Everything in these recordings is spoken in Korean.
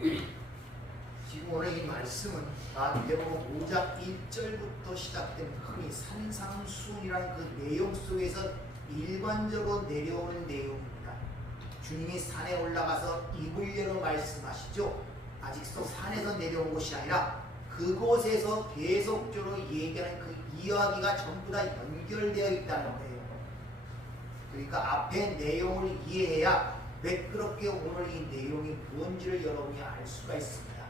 지금 오늘 이 말씀은 마태복음 5장 1절부터 시작된 흔히 산상수훈이라는 그 내용 속에서 일관적으로 내려오는 내용입니다. 주님이 산에 올라가서 입을려로 말씀하시죠. 아직 산에서 내려온 것이 아니라 그곳에서 계속적으로 얘기하는 그 이야기가 전부 다 연결되어 있다는 거예요. 그러니까 앞에 내용을 이해해야 매끄럽게 오늘 이 내용이 뭔지를 여러분이 알 수가 있습니다.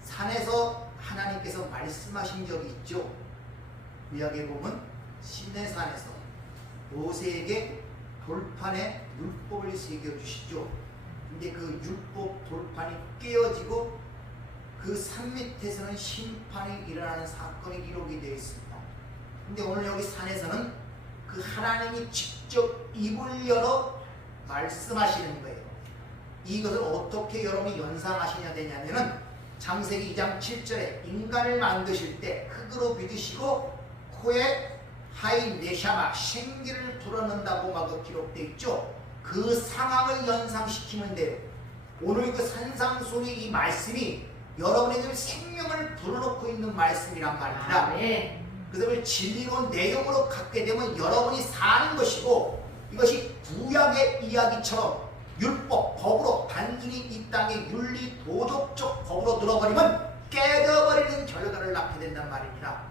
산에서 하나님께서 말씀하신 적이 있죠. 구약에 보면 시내산에서 모세에게 돌판에 율법을 새겨주시죠. 근데 그 율법 돌판이 깨어지고 그 산 밑에서는 심판이 일어나는 사건이 기록이 되어 있습니다. 근데 오늘 여기 산에서는 그 하나님이 직접 입을 열어 말씀하시는 거예요. 이것을 어떻게 여러분이 연상하시냐 되냐면은 창세기 2장 7절에 인간을 만드실 때 흙으로 빚으시고 코에 하이 네샤마 생기를 불어넣는다고 막 기록되어 있죠. 그 상황을 연상시키면 돼요. 오늘 그 산상수훈의 이 말씀이 여러분에게 생명을 불어넣고 있는 말씀이란 말입니다. 네. 그래서 그 진리로 내용으로 갖게 되면 여러분이 사는 것이고, 이것이 구약의 이야기처럼 율법, 법으로 단순히 이 땅의 윤리, 도덕적 법으로 들어버리면 깨져버리는 결과를 낳게 된단 말입니다.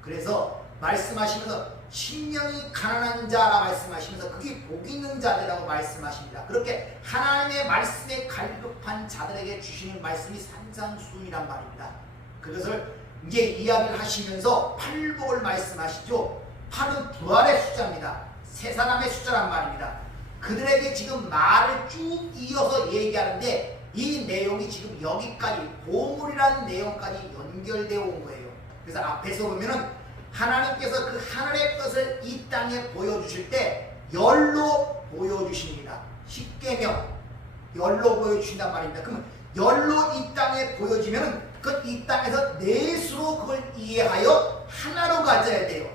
그래서 말씀하시면서 심령이 가난한 자라 말씀하시면서 그게 복 있는 자들이라고 말씀하십니다. 그렇게 하나님의 말씀에 갈급한 자들에게 주시는 말씀이 산상수훈이란 말입니다. 그것을 이제 이야기를 하시면서 팔복을 말씀하시죠. 팔은 부활의 숫자입니다. 세 사람의 숫자란 말입니다. 그들에게 지금 말을 쭉 이어서 얘기하는데 이 내용이 지금 여기까지 보물이라는 내용까지 연결되어 온 거예요. 그래서 앞에서 보면은 하나님께서 그 하늘의 것을 이 땅에 보여주실 때 열로 보여주십니다. 십계명 열로 보여주신단 말입니다. 그러면 열로 이 땅에 보여지면은 그 이 땅에서 넷으로 그걸 이해하여 하나로 가져야 돼요.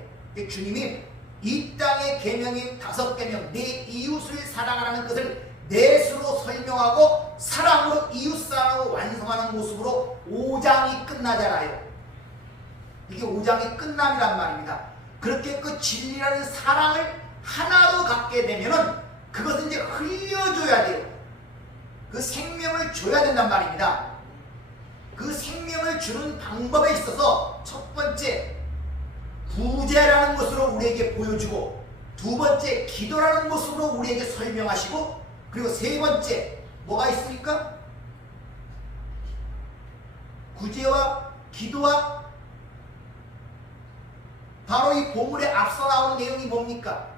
주님이 이 땅의 계명인 5계명 내 이웃을 사랑하라는 것을 넷으로 설명하고 사랑으로 이웃사랑으로 완성하는 모습으로 5장이 끝나잖아요. 이게 5장의 끝남이란 말입니다. 그렇게 그 진리라는 사랑을 하나로 갖게 되면은 그것은 이제 흘려줘야 돼요. 그 생명을 줘야 된단 말입니다. 그 생명을 주는 방법에 있어서 첫 번째 구제라는 것으로 우리에게 보여주고, 두 번째 기도라는 모습으로 우리에게 설명하시고, 그리고 세 번째 뭐가 있습니까? 구제와 기도와 바로 이 보물에 앞서 나오는 내용이 뭡니까?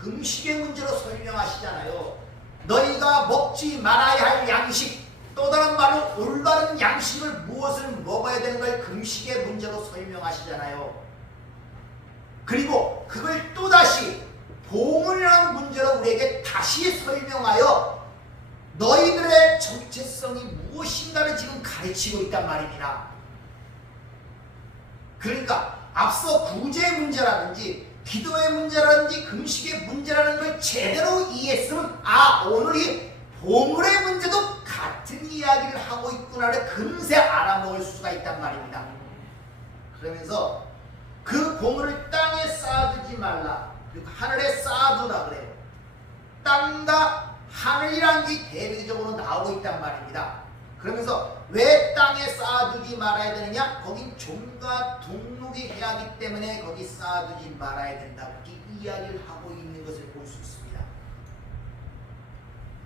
금식의 문제로 설명하시잖아요. 너희가 먹지 말아야 할 양식, 또 다른 말로 올바른 양식을 무엇을 먹어야 되는 걸 금식의 문제로 설명하시잖아요. 그리고 그걸 또다시 보물이라는 문제로 우리에게 다시 설명하여 너희들의 정체성이 무엇인가를 지금 가르치고 있단 말입니다. 그러니까 앞서 구제의 문제라든지 기도의 문제라든지 금식의 문제라는 걸 제대로 이해했으면 오늘이 보물의 문제도 같은 이야기를 하고 있구나를 금세 알아먹을 수가 있단 말입니다. 그러면서 그 보물을 땅에 쌓아두지 말라, 그리고 하늘에 쌓아두라 그래요. 땅과 하늘이라는 게 대비적으로 나오고 있단 말입니다. 그러면서 왜 땅에 쌓아두지 말아야 되느냐? 거긴 종과 동록이 해야 하기 때문에 거기 쌓아두지 말아야 된다, 이렇게 이야기를 하고 있는 것을 볼 수 있습니다.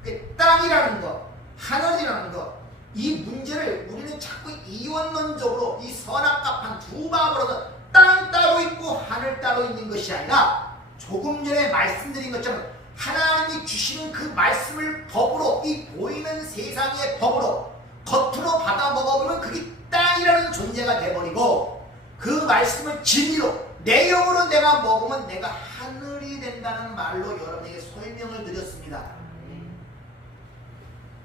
그 땅이라는 것, 하늘이라는 것, 이 문제를 우리는 자꾸 이원론적으로 이 선악과판 두 마음으로서 땅 따로 있고 하늘 따로 있는 것이 아니라 조금 전에 말씀드린 것처럼 하나님이 주시는 그 말씀을 법으로, 이 보이는 세상의 법으로 겉으로 받아 먹어보면 그게 땅이라는 존재가 돼버리고, 그 말씀을 진리로 내용으로 내가 먹으면 내가 하늘이 된다는 말로 여러분에게 설명을 드렸습니다.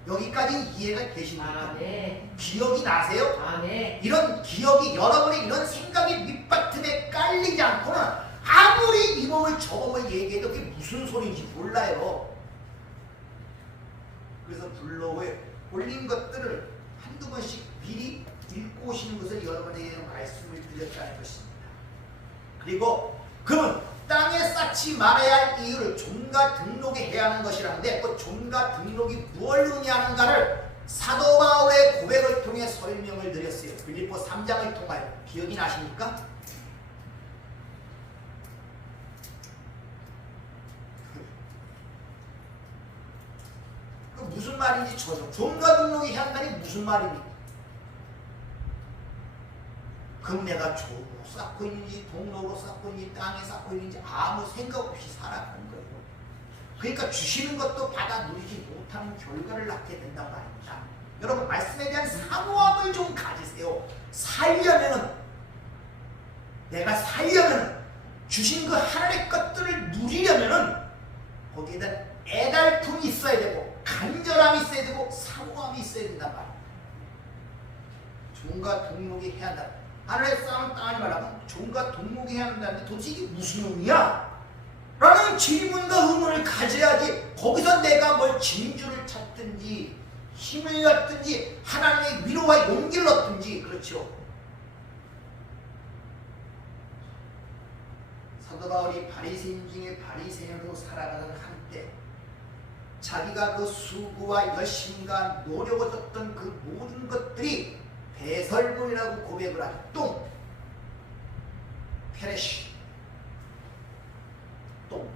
여기까지 이해가 되십니까? 네. 기억이 나세요? 네. 이런 기억이, 여러분의 이런 생각이 밑바탕에 깔리지 않고는 아무리 이 몸을 저 몸을 얘기해도 그게 무슨 소리인지 몰라요. 블로그에 올린 것들을 한두 번씩 미리 읽고 오시는 것을 여러분에게 말씀을 드렸다는 것입니다. 그리고 그는 땅에 쌓지 말아야 할 이유를 종가 등록에 해야 하는 것이라는데 그 종가 등록이 무엇을 의미하는가를 사도 바울의 고백을 통해 설명을 드렸어요. 빌립보 3장을 통하여. 기억이 나십니까? 그 무슨 말인지 종가 등록이 해야 한다니 무슨 말입니까? 그럼 내가 종으로 쌓고 있는지 동록으로 쌓고 있는지 땅에 쌓고 있는지 아무 생각 없이 살아가는 거예요. 그러니까 주시는 것도 받아 누리지 못하는 결과를 낳게 된단 말입니다. 여러분 말씀에 대한 사모함을 좀 가지세요. 내가 살려면은 주신 그 하나님의 것들을 누리려면은 거기에 대한 애달픔이 있어야 되고 간절함이 있어야 되고 사모함이 있어야 된단 말입니다. 종과 동록이 해야 한다. 하늘의 땅을 땅을 말하면 종과 동록이 해야 한다는데 도대체 이게 무슨 의미야? 라는 질문과 의문을 가져야지 거기서 내가 뭘 진주를 찾든지 힘을 얻든지 하나님의 위로와 용기를 얻든지 그렇죠. 사도 바울이 바리새인 중에 바리새인으로 살아가던 한때 자기가 그 수고와 열심과 노력을 줬던 그 모든 것들이 배설물이라고 고백을 하죠. 똥, 페레시, 똥.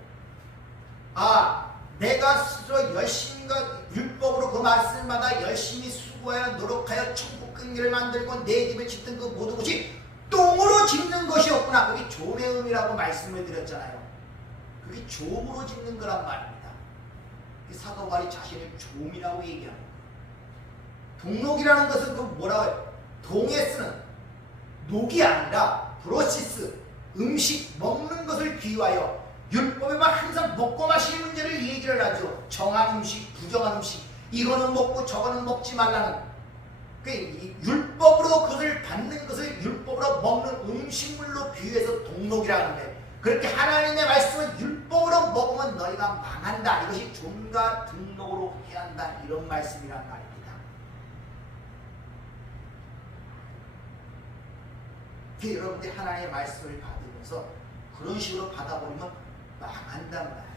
내가 스스로 열심과 율법으로 그 말씀마다 열심히 수고하여 노력하여 천국 근기를 만들고 내 집을 짓던 그 모든 것이 똥으로 짓는 것이었구나. 그게 좀의 의미라고 말씀을 드렸잖아요. 그게 좀으로 짓는 거란 말입니다. 사도 바울이 자신을 좀이라고 얘기합니다. 동록이라는 것은 그 뭐라고 해요? 동에 쓰는 녹이 아니라 프로시스, 음식, 먹는 것을 비유하여 율법에만 항상 먹고 마시는 문제를 얘기를 하죠. 정한 음식, 부정한 음식, 이거는 먹고 저거는 먹지 말라는 그 율법으로 그것을 받는 것을 율법으로 먹는 음식물로 비유해서 동록이라는 거예요. 그렇게 하나님의 말씀은 율법으로 먹으면 너희가 망한다. 이것이 종과 등록으로 해야 한다. 이런 말씀이란 말입니다. 여러분들이 하나님의 말씀을 받으면서 그런 식으로 받아버리면 망한단 말이에요.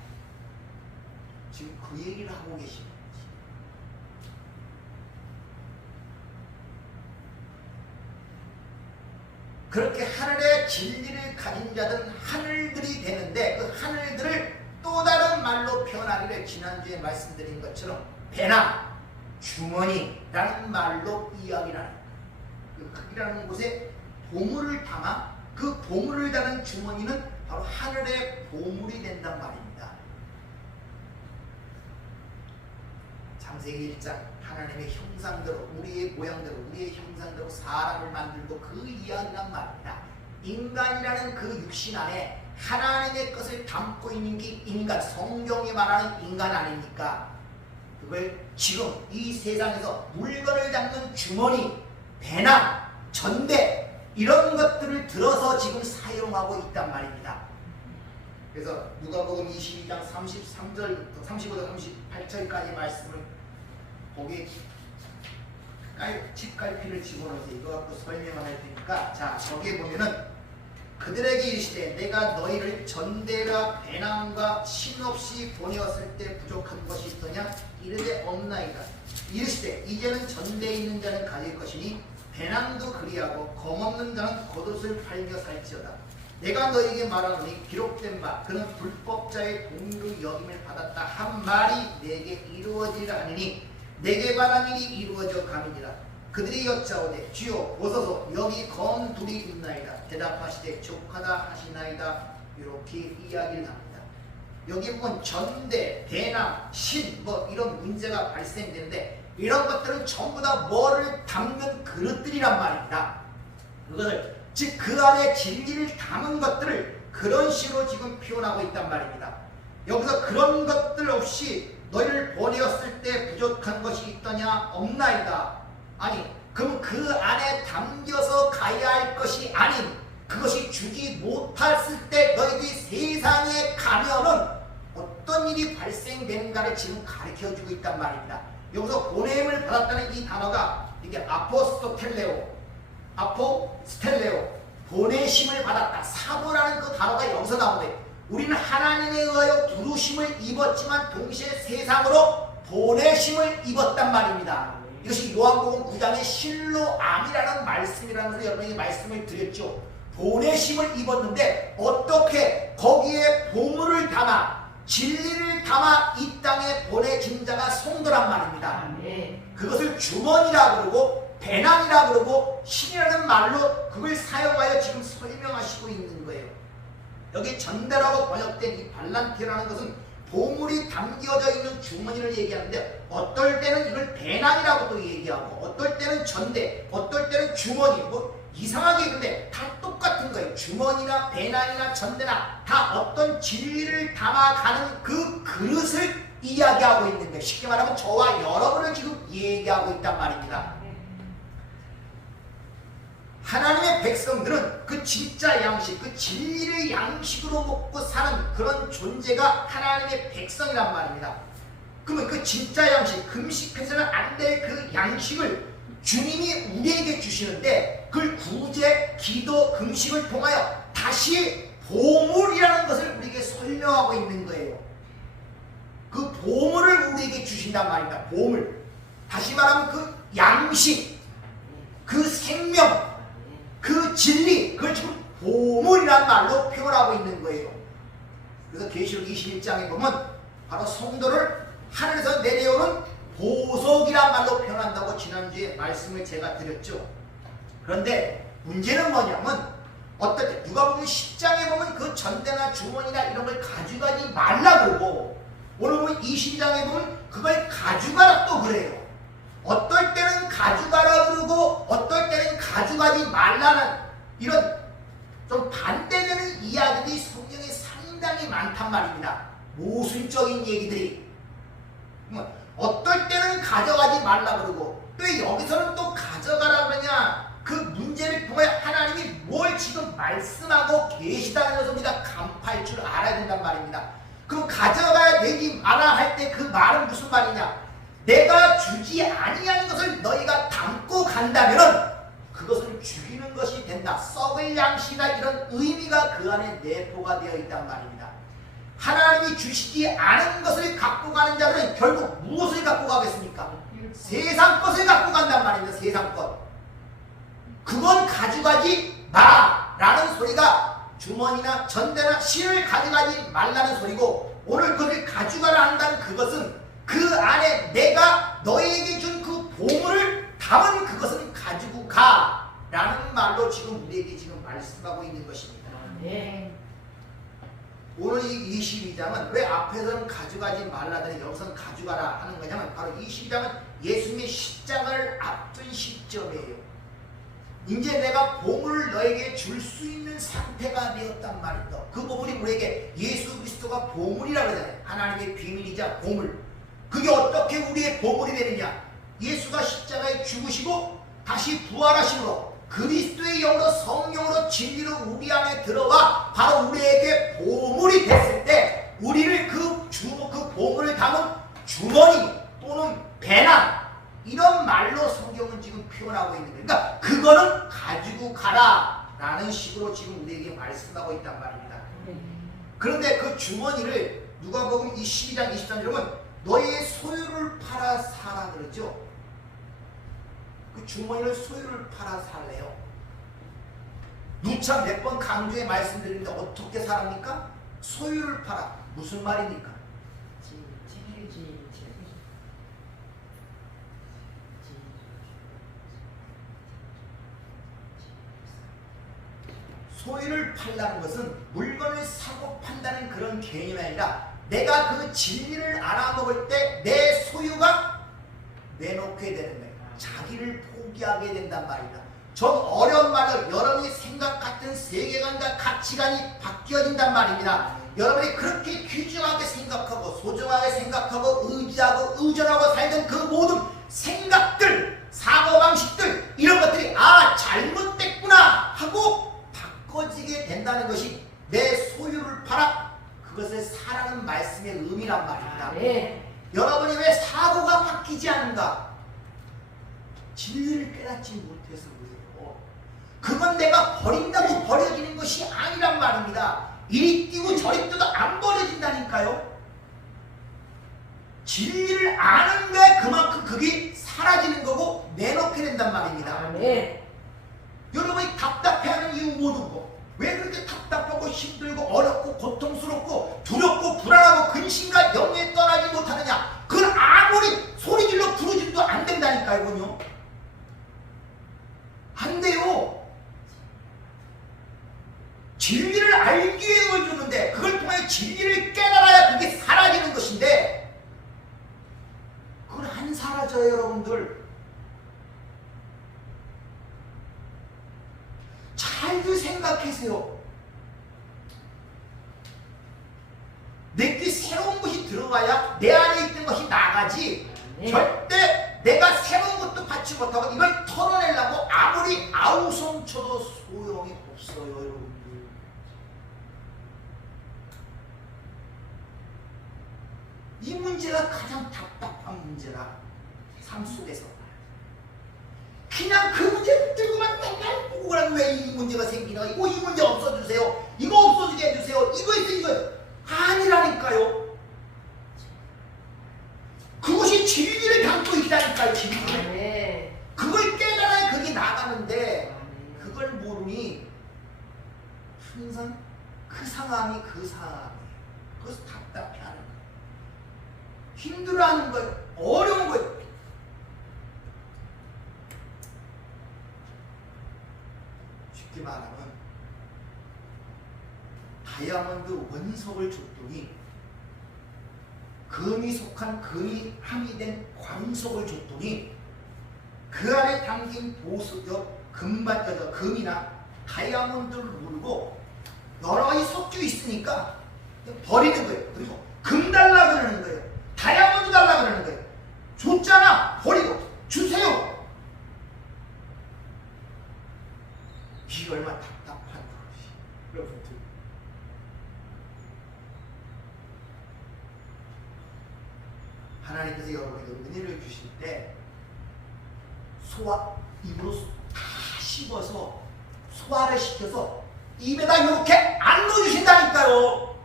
지금 그 얘기를 하고 계시는 거지. 그렇게 하늘의 진리를 가진 자들은 하늘들이 되는데 그 하늘들을 또 다른 말로 표현하기를 지난주에 말씀드린 것처럼 배낭, 주머니라는 말로 이야기를 하는 거예요. 그 크기라는 곳에 보물을 담아 그 보물을 담은 주머니는 바로 하늘의 보물이 된단 말입니다. 창세기 1장 하나님의 형상대로 우리의 모양대로 우리의 형상대로 사람을 만들고 그 이야기란 말입니다. 인간이라는 그 육신 안에 하나님의 것을 담고 있는 게 인간, 성경이 말하는 인간 아닙니까? 그걸 지금 이 세상에서 물건을 담는 주머니, 배낭, 전대 이런 것들을 들어서 지금 사용하고 있단 말입니다. 그래서 누가복음 22장 33절부터 35절 38절까지 말씀을 거기에 칡갈피를 집어넣어서 이거 갖고 설명을 할 테니까 자 저기에 보면은 그들에게 이르시되 내가 너희를 전대가 배낭과 신 없이 보내었을 때 부족한 것이 있더냐 이르되 없나이다. 이르시되 이제는 전대에 있는 자는 가질 것이니 배낭도 그리하고 검없는 자는 겉옷을 팔며 살지어다. 내가 너에게 말하노니 기록된 바 그는 불법자의 동의로 여김을 받았다 한 말이 내게 이루어지리라 하느니 내게 관한 일이 이루어져 가느니라. 그들이 여짜오되 주여 보소서 여기 검 둘이 있나이다. 대답하시되 족하다 하시나이다. 이렇게 이야기를 합니다. 여기 보면 전대, 배낭, 신 이런 문제가 발생되는데 이런 것들은 전부 다 뭐를 담는 그릇들이란 말입니다. 그것을 즉 그 안에 진리를 담은 것들을 그런 식으로 지금 표현하고 있단 말입니다. 여기서 그런 것들 없이 너희를 보내었을 때 부족한 것이 있더냐 없나이다. 아니 그럼 그 안에 담겨서 가야 할 것이 아닌 그것이 주지 못했을 때 너희들이 세상에 가면은 어떤 일이 발생되는가를 지금 가르쳐주고 있단 말입니다. 여기서 보냄을 받았다는 이 단어가 이게 아포스텔레오, 보내심을 받았다. 사도라는 그 단어가 여기서 나오는데 우리는 하나님에 의하여 부르심을 입었지만 동시에 세상으로 보내심을 입었단 말입니다. 이것이 요한복음 9장의 실로암이라는 말씀이라는 것을 여러분에게 말씀을 드렸죠. 보내심을 입었는데 어떻게 거기에 보물을 담아 진리를 담아 이 땅에 보내진 자가 성도란 말입니다. 그것을 주머니라 그러고 배낭이라 그러고 신이라는 말로 그걸 사용하여 지금 설명하시고 있는 거예요. 여기 전대라고 번역된 이 발란티라는 것은 보물이 담겨져 있는 주머니를 얘기하는데 어떨 때는 이걸 배낭이라고도 얘기하고 어떨 때는 전대, 어떨 때는 주머니, 뭐 이상하게 있는데 다 똑같은 거예요. 주머니나 배낭이나 전대나 다 어떤 진리를 담아가는 그 그릇을 이야기하고 있는 거예요. 쉽게 말하면 저와 여러분을 지금 얘기하고 있단 말입니다. 하나님의 백성들은 그 진짜 양식, 그 진리를 양식으로 먹고 사는 그런 존재가 하나님의 백성이란 말입니다. 그러면 그 진짜 양식, 금식해서는 안 될 그 양식을 주님이 우리에게 주시는데 그걸 구제, 기도, 금식을 통하여 다시 보물이라는 것을 우리에게 설명하고 있는 거예요. 그 보물을 우리에게 주신단 말입니다. 보물. 다시 말하면 그 양식, 그 생명, 그 진리, 그걸 지금 보물이라는 말로 표현하고 있는 거예요. 그래서 계시록 21장에 보면 바로 성도를 하늘에서 내려오는 보석이란 말로 표현한다고 지난주에 말씀을 제가 드렸죠. 그런데 문제는 뭐냐면 어떨 때 누가 보면 10장에 보면 그 전대나 주머니나 이런 걸 가져가지 말라 그러고 오늘 보면 20장에 보면 그걸 가져가라 또 그래요. 어떨 때는 가져가라 그러고 어떨 때는 가져가지 말라는 이런 좀 반대되는 이야기들이 성경에 상당히 많단 말입니다. 모순적인 얘기들이. 어떨 때는 가져가지 말라 그러고 또 여기서는 또 가져가라 그러냐. 그 문제를 통해 하나님이 뭘 지금 말씀하고 계시다는 것을 우리가 간파할 줄 알아야 된단 말입니다. 그럼 가져가야 되지 마라 할 때 그 말은 무슨 말이냐. 내가 주지 아니한 것을 너희가 담고 간다면 그것을 죽이는 것이 된다. 썩을 양식이다. 이런 의미가 그 안에 내포가 되어 있단 말입니다. 하나님이 주시지 않은 것을 갖고 가는 자들은 결국 무엇을 갖고 가겠습니까? 세상 것을 갖고 간단 말입니다. 세상 것. 그건 가져가지 마라 라는 소리가 주머니나 전대나 신을 가져가지 말라는 소리고 오늘 그것을 가져가라 한다는 그것은 그 안에 내가 너희에게 준 그 보물을 담은 그것은 가지고 가 라는 말로 지금 우리에게 지금 말씀하고 있는 것입니다. 네. 오늘 이 22장은 왜 앞에서는 가져가지 말라더니 여기서는 가져가라 하는 거냐면 바로 22장은 예수님의 십자가를 앞둔 시점이에요. 이제 내가 보물을 너에게 줄 수 있는 상태가 되었단 말입니다. 그 보물이 우리에게 예수 그리스도가 보물이라고 하잖아요. 하나님의 비밀이자 보물. 그게 어떻게 우리의 보물이 되느냐. 예수가 십자가에 죽으시고 다시 부활하심으로 그리스도의 영으로 성령으로 진리로 우리 안에 들어와 바로 우리에게 보물이 됐을 때 우리를 그 보물을 담은 주머니 또는 배낭 이런 말로 성경은 지금 표현하고 있는 거예요. 그러니까 그거는 가지고 가라 라는 식으로 지금 우리에게 말씀하고 있단 말입니다. 그런데 그 주머니를 누가복음 12장 23절에 보면 너의 소유를 팔아 사라 그러죠. 그 주머니를 소유를 팔아 살래요. 누차 몇 번 강조해 말씀드리는데 어떻게 사랍니까? 소유를 팔아. 무슨 말입니까? 소유를 팔라는 것은 물건을 사고 판다는 그런 개념이 아니라 내가 그 진리를 알아먹을 때 내 소유가 내놓게 되는 거예요. 자기를 포기하게 된단 말입니다. 좀 어려운 말로 여러분이 생각 같은 세계관과 가치관이 바뀌어진단 말입니다. 여러분이 그렇게 귀중하게 생각하고 소중하게 생각하고 의지하고 의존하고 살던 그 모든 생각들, 사고방식들 이런 것들이 잘못됐구나 하고 바꿔지게 된다는 것이 내 소유를 팔아 그것을 사라는 말씀의 의미 아멘. 여러분이 왜 사고가 바뀌지 않는가? 진리를 깨닫지 못해서 그래요. 그건 내가 버린다고 버려지는 것이 아니란 말입니다. 이리 뛰고 저리 뛰도 안 버려진다니까요. 진리를 아는 게 그만큼 그게 사라지는 거고 내놓게 된단 말입니다. 아멘. 여러분이 답답해하는 이유 뭐고? 왜 그렇게 답답하고 힘들고 어렵고 고통스럽고 두렵고 불안하고 근심과 영에 떠나지 못하느냐? 그걸 아무리 소리질러 부르짖어도 안 된다니까요. 이건요. 안 돼요. 진리를 알기 위해 그걸 주는데 그걸 통해 진리를 깨달아야 그게 사라지는 것인데 그걸 안 사라져요. 여러분들 잘들 생각하세요. 내게 새로운 것이 들어와야 내 안에 있던 것이 나가지. 네. 절대 내가 새로운 것도 받지 못하고 이걸 털어내려고 아무리 아우성 쳐도 소용이 없어요. 여러분들. 이 문제가 가장 답답한 문제라. 삶 속에서 그냥 그 문제 들고만 맨날 보고 그러면 왜 이 문제가 생기나? 이거 이 문제 없어주세요. 이거 없어지게 해주세요. 이거 있어 이거 아니라니까요. 그것이 진리를 담고 있다니까요. 진리를. 아멘. 그걸 깨달아야 그게 나가는데 아멘. 그걸 모르니 항상 그 상황이 그래서 답답해하는 거예요. 힘들어하는 거예요. 어려운 거예요. 쉽게 말하면 다이아몬드 원석을 줬더니 금이 속한 금이 함이 된 광석을 줬더니 그 안에 담긴 금이나 다이아몬드를 물고 여러 가지 섞여 있으니까 버리는 거예요. 그리고 금 달라 그러는 거예요. 다이아몬드 달라 그러는 거예요. 줬잖아. 버리고 주세요. 이게 얼마나 답답한 것이 여러분들. 하나님께서 여러분에게 은혜를 주실 때 입으로 다 씹어서 소화를 시켜서 입에다 이렇게 안 넣어주신다니까요.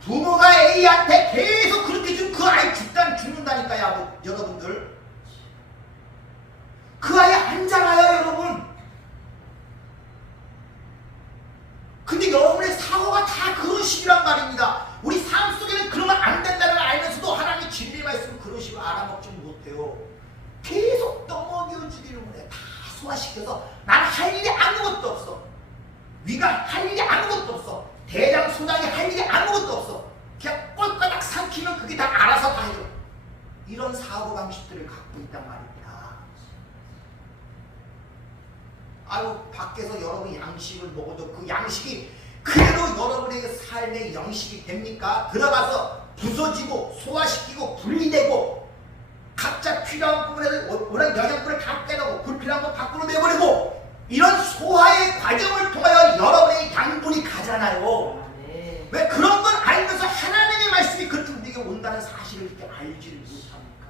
부모가 A한테 계속 그렇게 좀 그 아이 죽는다니까요. 여러분들 그 아이 안 자라요. 여러분. 근데 여러분의 사고가 다 그런 식이란 말입니다. 우리 삶 속에는 그러면 안 된다는 걸 알면서도 하나님의 진리의 말씀을 그런 식으로 알아먹지 못해요. 계속 떠먹여주기를 원해. 다 소화시켜서 난 할 일이 아무것도 없어. 위가 할 일이 아무것도 없어. 대장, 소장이 할 일이 아무것도 없어. 그냥 꼴까닥 삼키면 그게 다 알아서 다 해줘. 이런 사고방식들을 갖고 있단 말입니다. 아유, 밖에서 여러분이 양식을 먹어도 그 양식이 그대로 여러분에게 삶의 양식이 됩니까? 들어가서 부서지고 소화시키고 분리되고 각자 필요한 부분에 워낙 영양분을 다 빼놓고 불필요한 거 밖으로 내버리고 이런 소화의 과정을 통하여 여러분의 양분이 가잖아요. 네. 왜 그런 걸 알면서 하나님의 말씀이 그렇게 우리에게 온다는 사실을 이렇게 알지를 못합니까?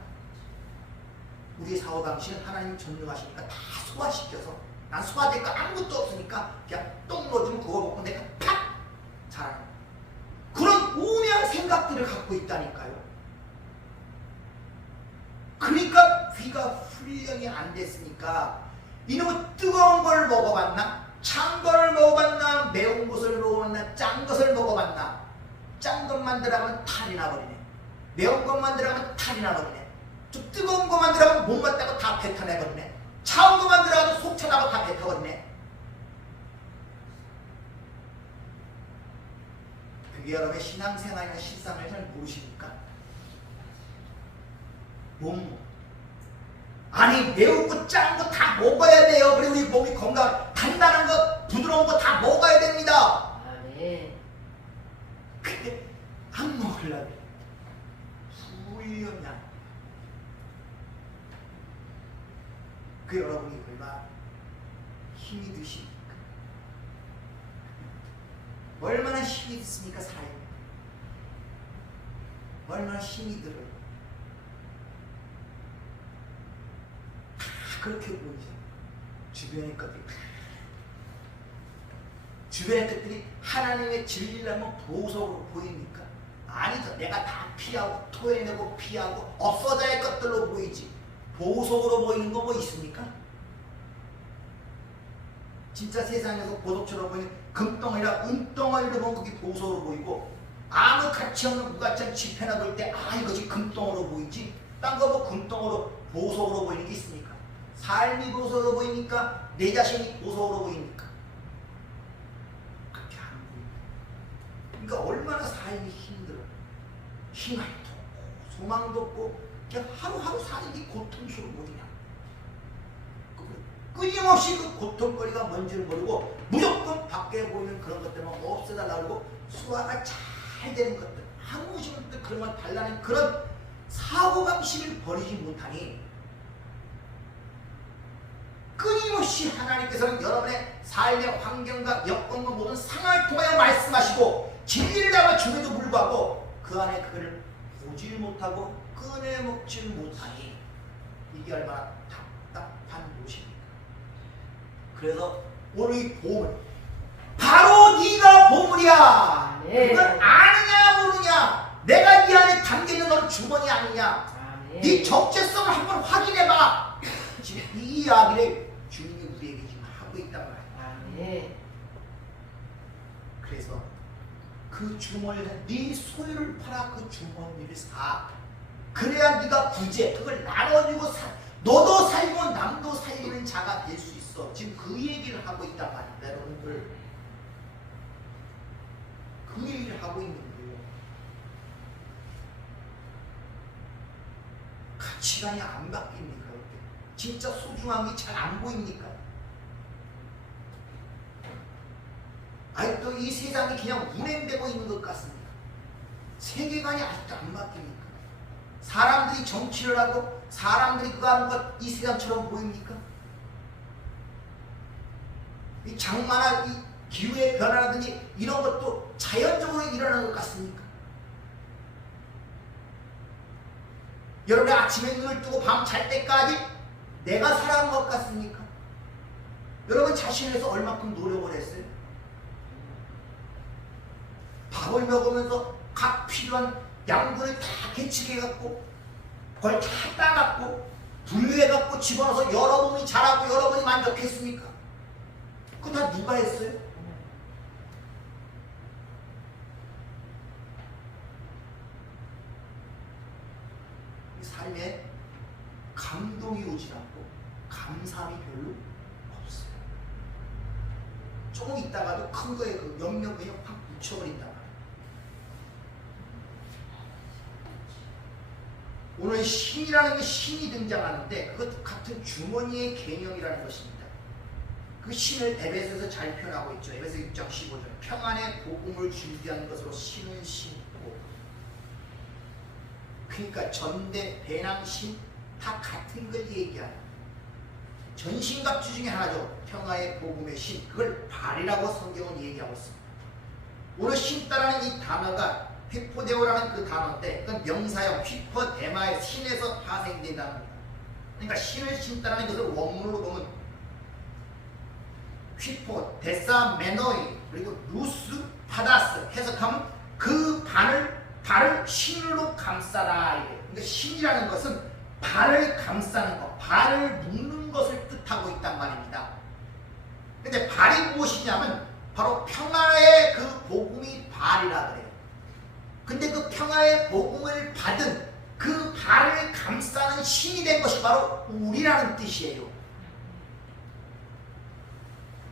우리의 사고방식은 하나님이 전능하시니까 다 소화시켜서 난 소화될 거 아무것도 없으니까 그냥 똥 넣어주면 그거 먹고 내가 팍 자라는 그런 우매한 생각들을 갖고 있다니까요. 그러니까 귀가 훈련이 안 됐으니까 이놈은 뜨거운 걸 먹어봤나? 찬 걸 먹어봤나? 매운 것을 먹어봤나? 짠 것을 먹어봤나? 짠 것만 들어가면 탈이 나버리네. 매운 것만 들어가면 탈이 나버리네. 좀 뜨거운 것만 들어가면 못 맞다고 다 뱉어내버리네. 차운 것만 들어가도 속 쳐다고 다 뱉어버리네. 그게 여러분의 신앙생활이나 실상을 잘 모르시니까 아니 매우고 짠 거 다 먹어야 돼요. 그리고 우리 몸이 건강 단단한 거 부드러운 거 다 먹어야 됩니다. 아멘. 근데 안 먹으려고 후회냐. 그 여러분이 얼마나 힘이 드십니까? 얼마나 힘이 드십니까? 삶 얼마나 힘이 들어요. 다 그렇게 보이죠. 주변의 것들이 주변의 것들이 하나님의 진리라면 보석으로 보입니까? 아니죠. 내가 다 피하고 토해내고 피하고 없어져야 할 것들로 보이지 보석으로 보이는 거 뭐 있습니까? 진짜 세상에서 보석처럼 보이는 금덩어리나 은덩어리로 보면 그게 보석으로 보이고 아무 가치 없는 무가치한 지폐나 볼 때 아 이것이 금덩어리로 보이지 딴 거 뭐 금덩어리로 보석으로 보이는 게 있습니까? 삶이 보석으로 보입니까? 내 자신이 보석으로 보입니까? 그렇게 안 보입니다. 그러니까 얼마나 삶이 힘들어. 희망도 없고 소망도 없고 그냥 하루하루 사는 게 고통스러운 거냐. 끊임없이 그 고통거리가 뭔지를 모르고 무조건 밖에 보이는 그런 것들만 없애달라고 그러고 소화가 잘 되는 것들 아무 식으로 그런 걸 달라는 그런 사고방식을 버리지 못하니 끊임없이 하나님께서는 여러분의 삶의 환경과 여건과 모든 상황을 통하여 말씀하시고 진리를 담아 줌에도 불구하고 그 안에 그를 보질 못하고 꺼내먹지를 못하니 이게 얼마나 답답한 무엇입니까? 그래서 오늘 이 보물 바로 네가 보물이야. 그걸 아느냐 모르냐. 내가 네 안에 담겨있는 너는 주머니 아니냐. 네 정체성을 한번 확인해봐. 지금 이 이야기를 주님이 우리에게 지금 하고 있단 말이야. 그래서 그 주머니를 네 소유를 팔아 그 주머니를 사. 그래야 네가 구제 그걸 나눠주고 너도 살고 남도 살리는 자가 될 수 있어. 지금 그 얘기를 하고 있단 말입니다. 여러분들 그 얘기를 하고 있는 거예요. 가치관이 안 바뀝니까? 이렇게? 진짜 소중한 게 잘 안 보입니까? 아직도 이 세상이 그냥 운행되고 있는 것 같습니다. 세계관이 아직도 안 바뀝니까? 사람들이 정치를 하고 사람들이 그거 하는 것 이 세상처럼 보입니까? 이 장마나 이 기후의 변화라든지 이런 것도 자연적으로 일어나는 것 같습니까? 여러분이 아침에 눈을 뜨고 밤 잘 때까지 내가 살아온 것 같습니까? 여러분 자신에서 얼마큼 노력을 했어요? 밥을 먹으면서 각 필요한 양분을 다 개측해갖고 그걸 다 따갖고 분류해갖고 집어넣어서 여러분이 잘하고 여러분이 만족했습니까? 그거 다 누가 했어요? 이 삶에 감동이 오지 않고 감사함이 별로 없어요. 조금 있다가도 큰 거에 그 영역 그냥 확 묻혀버린단 말이에요. 오늘 신이라는 게 신이 등장하는데 그것도 같은 주머니의 개념이라는 것입니다. 그 신을 에베소에서 잘 표현하고 있죠. 에베소 6장 15절 평안의 복음을 준비하는 것으로 신을 신고 그러니까 전대, 배낭, 신 다 같은 걸 얘기하는 전신갑주 중에 하나죠. 평화의 복음의 신 그걸 발이라고 성경은 얘기하고 있습니다. 오늘 신다라는 이 단어가 휘포데오라는 그 단어인데 그건 명사형 휘포데마의 신에서 파생된다는 겁니다. 그러니까 신을 신다라는 것을 원문으로 보면 휘포, 데사, 메노이 그리고 루스, 파다스 해석하면 그 발을 신으로 감싸라. 그러니까 신이라는 것은 발을 감싸는 것, 발을 묶는 것을 뜻하고 있단 말입니다. 근데 발이 무엇이냐면 바로 평화의 그 복음이 발이라 그래요. 근데 그 평화의 복음을 받은 그 발을 감싸는 신이 된 것이 바로 우리라는 뜻이에요.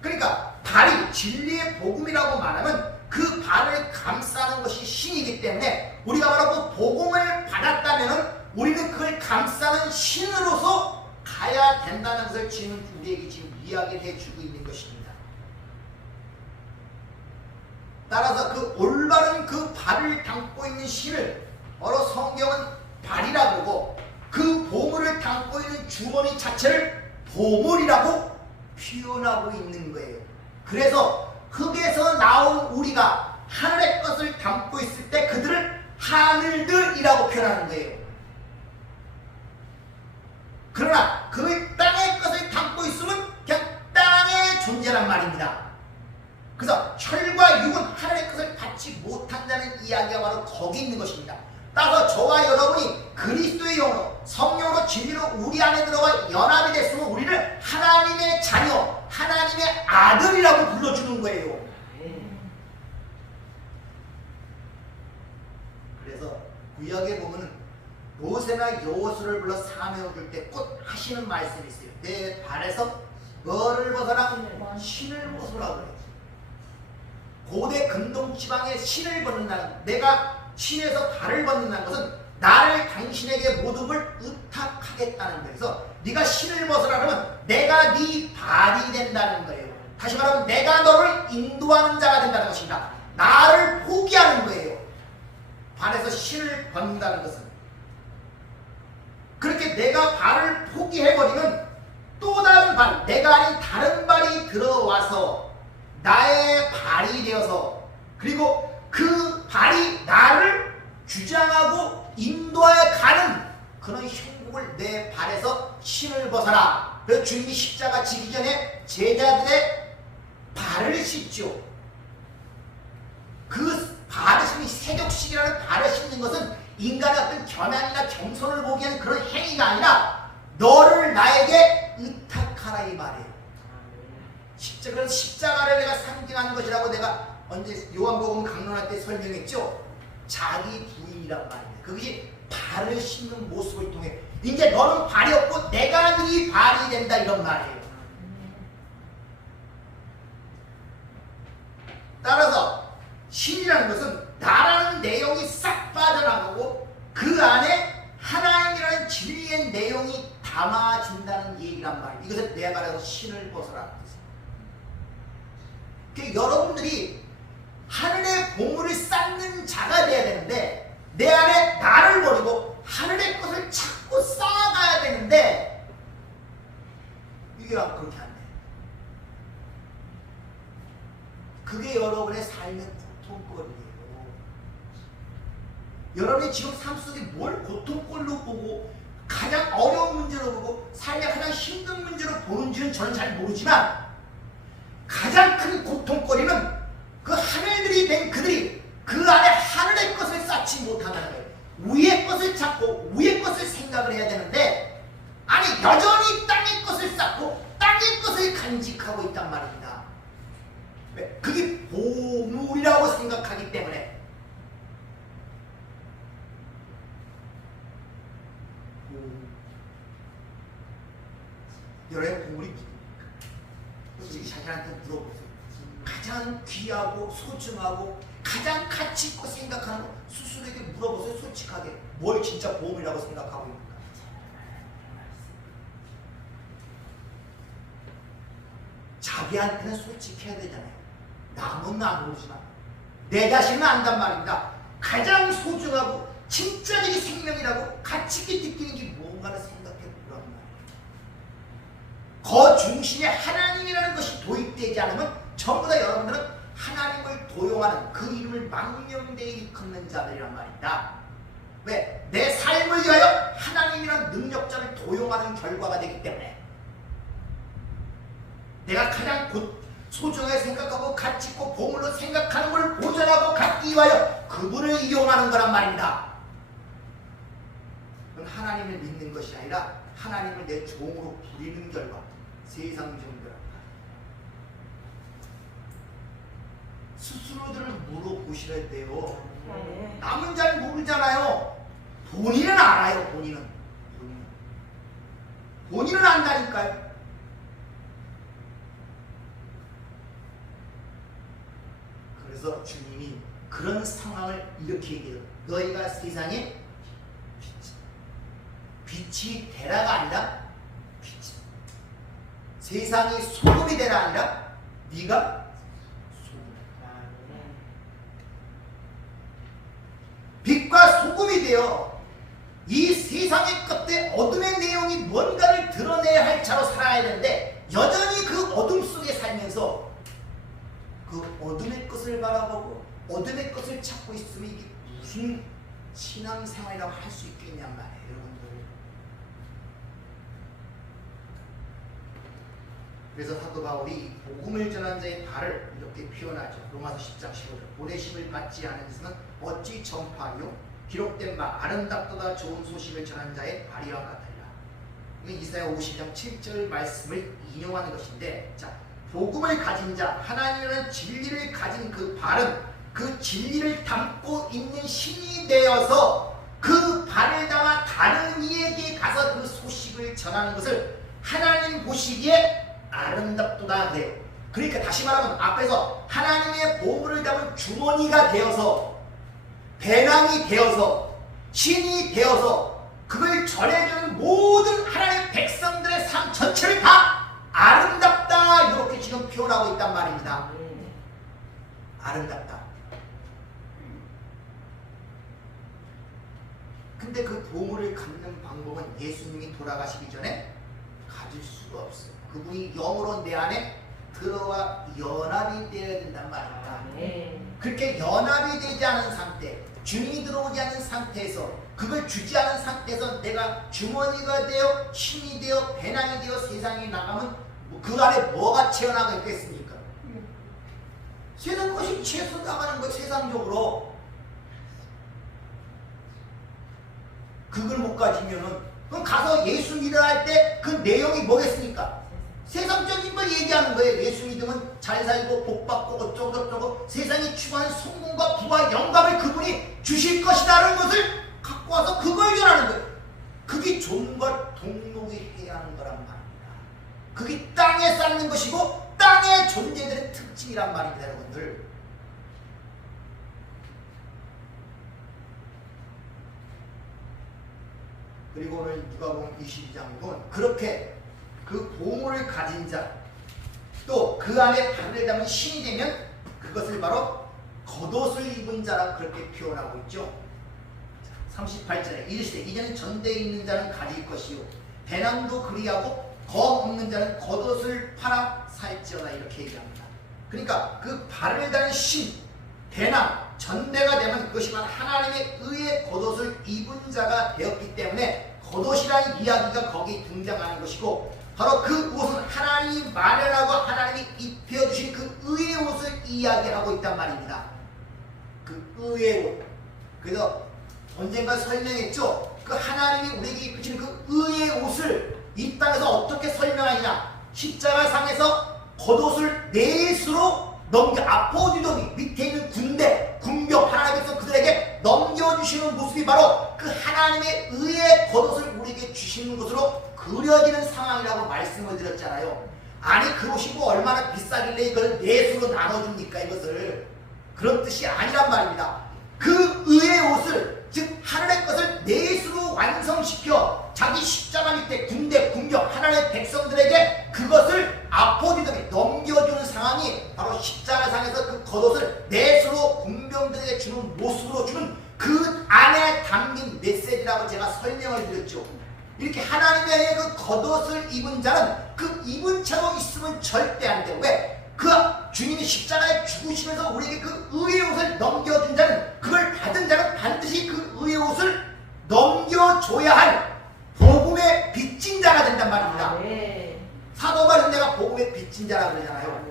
그러니까 발이 진리의 복음이라고 말하면 그 발을 감싸는 것이 신이기 때문에 우리가 바로 그 복음을 받았다면 우리는 그걸 감싸는 신으로서 가야 된다는 것을 지금 우리에게 지금 이야기를 해주고 있는 것입니다. 따라서 그 올바른 그 발을 담고 있는 신을 바로 성경은 발이라고 그러고 그 보물을 담고 있는 주머니 자체를 보물이라고 표현하고 있는 거예요. 그래서 흙에서 나온 우리가 하늘의 것을 담고 있을 때 그들을 하늘들이라고 표현하는 거예요. 그러나 그 땅의 것을 담고 있으면 그냥 땅의 존재란 말입니다. 그래서 혈과 육은 하늘의 것을 받지 못한다는 이야기가 바로 거기 있는 것입니다. 따라서 저와 여러분이 그리스도의 영으로 성령으로 진리로 우리 안에 들어가 연합이 됐으면 우리를 하나님의 자녀, 하나님의 아들이라고 불러주는 거예요. 그래서 구약에 보면은 모세나 여호수아를 불러 사명을 줄 때 꼭 하시는 말씀이 있어요. 내 발에서 뭐를 벗어라? 신을 벗으라 그래요. 고대 근동 지방에 신을 벗는다는, 내가 신에서 발을 벗는다는 것은 나를 당신에게 모든 걸 의탁하겠다는 거예요. 그래서 네가 신을 벗으라 그러면 내가 네 발이 된다는 거예요. 다시 말하면 내가 너를 인도하는 자가 된다는 것입니다. 나를 포기하는 거예요. 발에서 신을 벗는다는 것은. 그렇게 내가 발을 포기해버리면 또 다른 발, 내가 아닌 다른 발이 들어와서 나의 발이 되어서, 그리고 그 발이 나를 주장하고 인도해 가는 그런 형국을 내 발에서 신을 벗어라. 그래서 주님이 십자가 지기 전에 제자들의 발을 씻죠. 그 발을 씻는 세족식이라는 발을 씻는 것은 인간의 어떤 견안이나 겸손을 보기 위한 그런 행위가 아니라 너를 나에게 의탁하라 이 말이에요. 그래서 십자가를 내가 상징하는 것이라고 내가 언제 요한복음 강론할 때 설명했죠. 자기 부인이란 말이에요. 그것이 발을 씻는 모습을 통해 이제 너는 발이 없고 내가 네 발이 된다 이런 말이에요. 따라서 신이라는 것은 나라는 내용이 싹 빠져나가고 그 안에 하나님이라는 진리의 내용이 담아진다는 얘기란 말이에요. 이것을 내가 말해서 신을 벗어라. 여러분들이 하늘의 보물을 쌓는 자가 돼야 되는데 내 안에 나를 버리고 하늘의 것을 찾고 쌓아가야 되는데 이게 그렇게 안 돼. 그게 여러분의 삶의 고통거리예요. 여러분이 지금 삶 속에 뭘 고통거리로 보고 가장 어려운 문제로 보고 삶의 가장 힘든 문제로 보는지는 저는 잘 모르지만 가장 큰 고통거리는 그 하늘들이 된 그들이 그 안에 하늘의 것을 쌓지 못한다는 거예요. 위의 것을 찾고 위의 것을 생각을 해야 되는데 아니 여전히 땅의 것을 쌓고 땅의 것을 간직하고 있단 말입니다. 왜? 그게 보물이라고 생각하기 때문에. 여러분 보물이 뭡니까? 솔직히 자기한테 물어보세요. 가장 귀하고 소중하고 가장 가치 있고 생각하는 거 스스로에게 물어보세요. 솔직하게 뭘 진짜 보물이라고 생각하고 있는가. 자기한테는 솔직해야 되잖아요. 남은 나 모르지만 내 자신은 안단 말입니다. 가장 소중하고 진짜적인 생명이라고 가치 있게 느끼는 게 뭔가를 생각해 보란 말이에요. 거 중심에 하나님이라는 것이 도입되지 않으면 전부 다 여러분들은 하나님을 도용하는 그 이름을 망명되이 일컫는 자들이란 말입니다. 왜? 내 삶을 위하여 하나님이라는 능력자를 도용하는 결과가 되기 때문에 내가 가장 소중하게 생각하고 가치 있고 보물로 생각하는 걸 보존하고 갖기 위하여 그분을 이용하는 거란 말입니다. 그건 하나님을 믿는 것이 아니라 하나님을 내 종으로 부리는 결과 세상 정도란 말이에요. 스스로들을 물어보시려 돼요. 남은 잘 모르잖아요. 본인은 알아요. 본인은 안다니까요. 그래서 주님이 그런 상황을 이렇게 얘기해요. 너희가 세상에 빛이 되라가 아니라 세상이 소금이 되라 아니라 네가 빛과 소금이 되어 이 세상의 끝에 어둠의 내용이 뭔가를 드러내야 할 자로 살아야 되는데 여전히 그 어둠 속에 살면서 그 어둠의 것을 바라보고 어둠의 것을 찾고 있으면 이게 무슨 신앙생활이라고 할 수 있겠냔 말이에요, 여러분들. 그래서 사도 바울이 복음을 전하는 자의 발을 이렇게 표현하죠. 로마서 10장 15절. 보내심을 받지 않은 자는 어찌 전파하리요? 기록된 바 아름답도다 좋은 소식을 전하는 자의 발이와 같으리라. 이건 이사야 50장 7절 말씀을 인용하는 것인데, 자, 복음을 가진 자, 하나님이라는 진리를 가진 그 발은 그 진리를 담고 있는 신이 되어서 그 발을 담아 다른 이에게 가서 그 소식을 전하는 것을 하나님 보시기에 아름답도다 그래요. 그러니까 다시 말하면 앞에서 하나님의 보물을 담은 주머니가 되어서, 배낭이 되어서, 신이 되어서 그걸 전해주는 모든 하나님의 백성들의 삶 전체를 다 아름답다 이렇게 지금 표현하고 있단 말입니다. 아름답다. 근데 그 보물을 갖는 방법은 예수님이 돌아가시기 전에 가질 수가 없어요. 그분이 영으로 내 안에 들어와 연합이 되어야 된단 말입니다. 그렇게 연합이 되지 않은 상태, 주님이 들어오지 않은 상태에서, 그걸 주지 않은 상태에서 내가 주머니가 되어 신이 되어 배낭이 되어 세상에 나가면 그 안에 뭐가 채워나가 있겠습니까? 세상 것이 채워 나가는 거 세상적으로. 그걸 못 가지면은 그럼 가서 예수 믿으라 할 때 그 내용이 뭐겠습니까? 세상적인 걸 얘기하는 거예요. 예수 믿으면 잘 살고 복 받고 어쩌고저쩌고 세상이 추구하는 성공과 부와 영광을 그분이 주실 것이라는 것을 갖고 와서 그걸 전하는 거예요. 그게 종과 동록이 해야 하는 거란 말입니다. 그게 땅에 쌓는 것이고 땅에 존재되는 특징이란 말입니다, 여러분들. 그리고 오늘 누가복음 22장 보면 그렇게 그 보물을 가진 자, 또 그 안에 발을 담은 신이 되면 그것을 바로 겉옷을 입은 자라 그렇게 표현하고 있죠. 38절에 이르시되 이제는 전대에 있는 자는 가질 것이요 배낭도 그리하고 검 없는 자는 겉옷을 팔아 살지어다 이렇게 얘기합니다. 그러니까 그 발을 다는 신, 배낭, 전대가 되면 그것이 바로 하나님의 의의 겉옷을 입은 자가 되었기 때문에 겉옷이라는 이야기가 거기 등장하는 것이고, 바로 그 옷은 하나님이 마련하고 하나님이 입혀주신 그 의의 옷을 이야기하고 있단 말입니다. 그 의의 옷. 그래서 언젠가 설명했죠. 그 하나님이 우리에게 입히신 그 의의 옷을 이 땅에서 어떻게 설명하느냐. 십자가상에서 겉옷을 넷으로 넘겨 아포디돔이 밑에 있는 군대, 군병 하나님께서 그들에게 넘겨주시는 모습이 바로 그 하나님의 의의 겉옷을 우리에게 주시는 것으로 그려지는 상황이라고 말씀을 드렸잖아요. 아니 그 옷이 뭐 얼마나 비싸길래 이걸 넷으로 나눠줍니까 이것을. 그런 뜻이 아니란 말입니다. 그 의의 옷을, 즉 하늘의 것을 넷으로 완성시켜 자기 십자가 밑에 군대, 군병, 하나님의 백성들에게 그것을 아포디돔이 넘겨주는 상황이 바로 십자가상에서 그 겉옷을 넷으로 군병들에게 주는 모습으로 주는 그 안에 담긴 메시지라고 제가 설명을 드렸죠. 이렇게 하나님의 그 겉옷을 입은 자는 그 입은 채로 있으면 절대 안 돼요. 왜? 그 주님이 십자가에 죽으시면서 우리에게 그 의의 옷을 넘겨준 자는, 그걸 받은 자는 반드시 그 의의 옷을 넘겨줘야 할 복음의 빚진 자가 된단 말입니다. 사도 바울은 내가 복음의 빚진 자라 그러잖아요.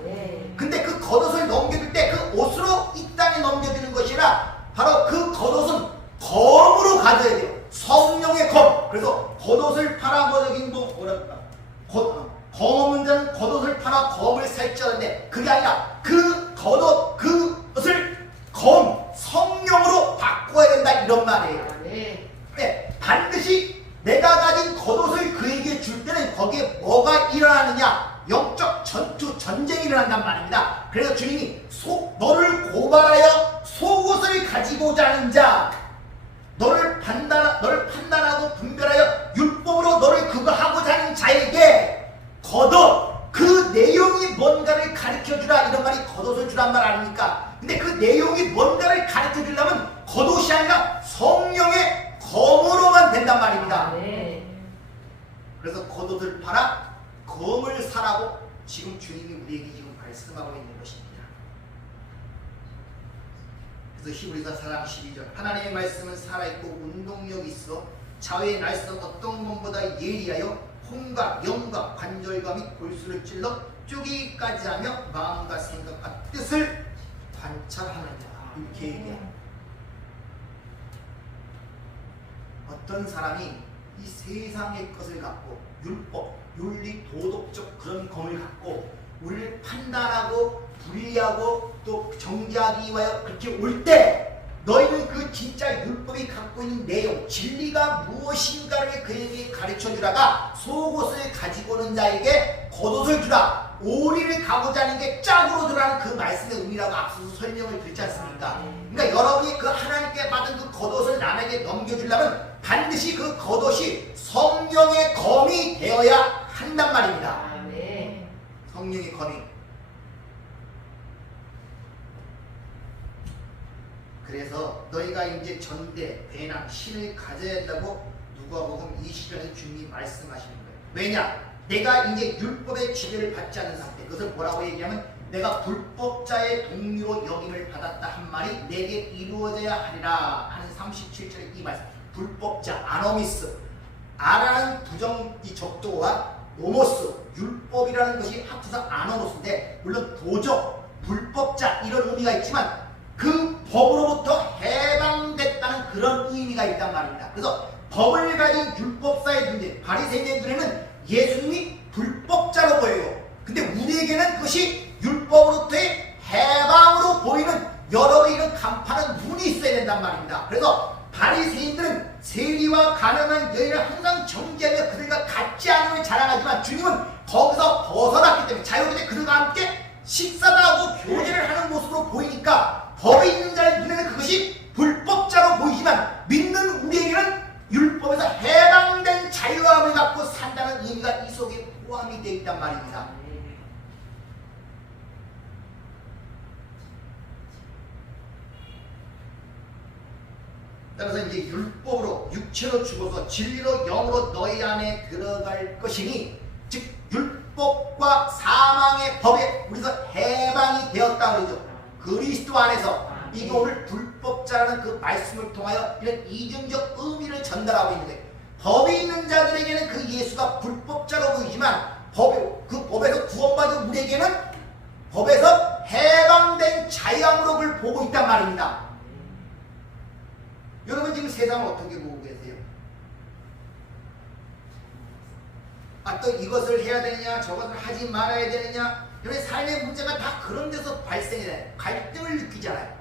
근데 그 겉옷을 넘겨줄 때 그 옷으로 이 땅에 넘겨주는 것이 아니라 바로 그 겉옷은 검으로 가져야 돼요. 성령의 검. 그래서 겉옷을 팔아 뭐랄까 검 없는 자는 겉옷을 팔아 검을 살찌었는데 그게 아니라 그 겉옷, 그것을 검, 성령으로 바꿔야 된다 이런 말이에요. 네, 반드시 내가 가진 겉옷을 그에게 줄 때는 거기에 뭐가 일어나느냐? 영적 전투, 전쟁이 일어난단 말입니다. 그래서 주님이 너를 고발하여 속옷을 가지고자 하는 자, 너를 판단하고 분별하여 율법으로 너를 그거 하고자 하는 자에게 겉옷, 그 내용이 뭔가를 가르쳐주라 이런 말이 겉옷을 주란 말 아닙니까? 근데 그 내용이 뭔가를 가르쳐주려면 겉옷이 아니라 성령의 검으로만 된단 말입니다. 그래서 겉옷을 팔아 검을 사라고 지금 주님이 우리에게 지금 말씀하고 있는 것입니다. 그래서 히브리서 4장 12절 하나님의 말씀은 살아있고 운동력이 있어 자외의 날선 어떤 것보다 예리하여 혼과 영과 관절과 및 골수를 찔러 쪼개기까지 하며 마음과 생각과 뜻을 관찰하느냐 이렇게 얘기합니다. 어떤 사람이 이 세상의 것을 갖고 율법, 윤리, 도덕적 그런 검을 갖고 우리를 판단하고 분리하고 또 정죄하기 위하여 그렇게 올 때 너희는 그 진짜 율법이 갖고 있는 내용, 진리가 무엇인가를 그에게 가르쳐 주다가 속옷을 가지고 오는 자에게 겉옷을 주라. 오리를 가고자 하는 게 짝으로 주라는 그 말씀의 의미라고 앞서서 설명을 드렸지 않습니까? 그러니까 여러분이 그 하나님께 받은 그 겉옷을 남에게 넘겨주려면 반드시 그 겉옷이 성령의 검이 되어야 한단 말입니다. 성령의 검이. 그래서 너희가 이제 전대, 배낭, 신을 가져야 한다고 누가복음 20장에서 주님이 말씀하시는 거예요. 왜냐? 내가 이제 율법의 지배를 받지 않는 상태. 그것을 뭐라고 얘기하면 내가 불법자의 동료로 여김을 받았다 한 말이 내게 이루어져야 하리라 하는 37절의 이 말씀. 불법자, 아노미스. 아라는 부정 이 적도와 노모스, 율법이라는 것이 합쳐서 아노모스인데 물론 도적, 불법자 이런 의미가 있지만 그 법으로부터 해방됐다는 그런 의미가 있단 말입니다. 그래서 법을 가진 율법사의 눈에 바리새인의 눈에는 예수님이 불법자로 보여요. 근데 우리에게는 그것이 율법으로부터의 해방으로 보이는 여러분의 이런 간파는 눈이 있어야 된단 말입니다. 그래서 바리새인들은 세리와 가난한 여인을 항상 정죄하며 그들과 같지 않음을 자랑하지만 주님은 거기서 벗어났기 때문에 자유롭게 그들과 함께 식사도 하고 교제를 하는 모습으로 보이니까 법에 있는 자의 눈에는 그것이 불법자로 보이지만 믿는 우리에게는 율법에서 해방된 자유함을 갖고 산다는 의미가 이 속에 포함이 되어 있단 말입니다. 따라서 이제 율법으로 육체로 죽어서 진리로 영으로 너희 안에 들어갈 것이니 즉 율법과 사망의 법에 우리가 해방이 되었다 그러죠. 그리스도 안에서 이게 오늘 불법자라는 그 말씀을 통하여 이런 이중적 의미를 전달하고 있는데 법이 있는 자들에게는 그 예수가 불법자로 보이지만 그 법에서 구원받은 우리에게는 법에서 해방된 자유함으로 그걸 보고 있단 말입니다. 여러분 지금 세상을 어떻게 보고 계세요? 또 이것을 해야 되느냐 저것을 하지 말아야 되느냐 여러분 삶의 문제가 다 그런 데서 발생이 돼요. 갈등을 느끼잖아요.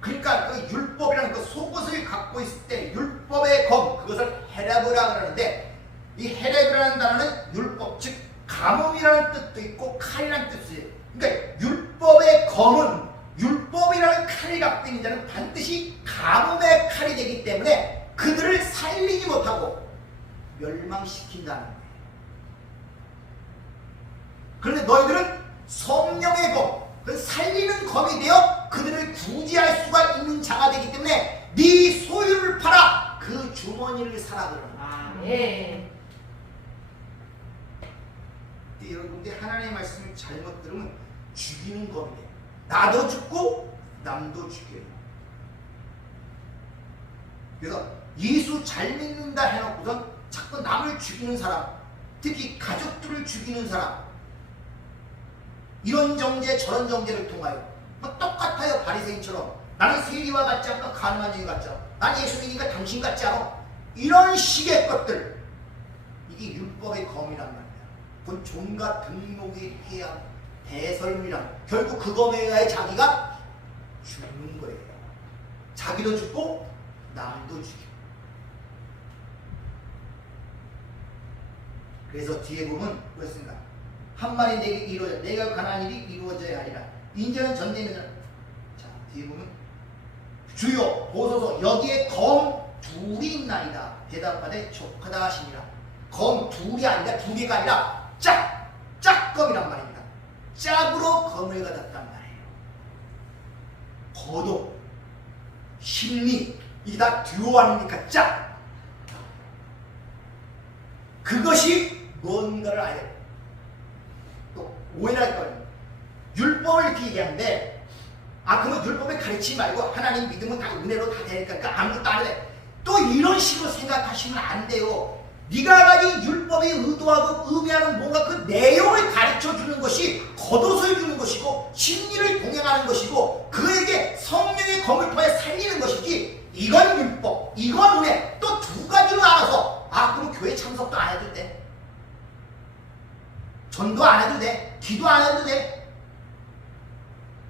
그러니까 그 율법이라는 그 속옷을 갖고 있을 때 율법의 검 그것을 헤레브라 그러는데 이 헤레브라는 단어는 율법 즉 가뭄이라는 뜻도 있고 칼이라는 뜻도 있어요. 그러니까 율법의 검은 율법이라는 칼을 갖고 있는 자는 반드시 가뭄의 칼이 되기 때문에 그들을 살리지 못하고 멸망시킨다는 거예요. 그런데 너희들은 성령의 검, 그 살리는 검이 되어 그들을 구제할 수가 있는 자가 되기 때문에 네 소유를 팔아 그 주머니를 사라 그러는 거예요. 여러분들 하나님의 말씀을 잘못 들으면 죽이는 검이 돼요. 나도 죽고 남도 죽여요. 그래서 예수 잘 믿는다 해놓고선 자꾸 남을 죽이는 사람, 특히 가족들을 죽이는 사람, 이런 정죄 저런 정죄를 통하여 똑같아요. 바리새인처럼 나는 세리와 같지 않고 가늠한 여인 같지 않아, 난 예수 믿으니까 당신 같지 않아, 이런 식의 것들 이게 율법의 검이란 말이야. 그건 종과 등록이 해야 대설물이란 결국 그 검에 의하여 자기가 죽는 거예요. 자기도 죽고 남도 죽여. 그래서 뒤에 보면 그렇습니다. 한 말이 내게 이루어져 내가 관한 일이 이루어져야 하리라. 인자는 전대는 자 뒤에 보면 주여 보소서 여기에 검 둘이 있나이다. 대답하되 족하다 하시니라. 검 둘이 아니라 두 개가 아니라 짝검이란 말입니다. 짝으로 검을 갖았단 말이에요. 거독, 심리 이게 다 듀오 아닙니까? 짝. 그것이 뭔가를 알아야 돼요. 또 오해할 거예요. 율법을 이렇게 얘기하는데 그러면 율법에 가르치지 말고 하나님 믿으면 다 은혜로 다 되니까 그러니까 아무것도 안 해. 또 이런 식으로 생각하시면 안 돼요. 네가 가진 율법이 의도하고 의미하는 뭔가 그 내용을 가르쳐주는 것이 겉옷을 주는 것이고 진리를 동행하는 것이고 그에게 성령의 검을 통해 살리는 것이지 이건 율법, 이건 은혜 또 두 가지로 나눠서 그럼 교회 참석도 안 해도 돼. 전도 안 해도 돼. 기도 안 해도 돼.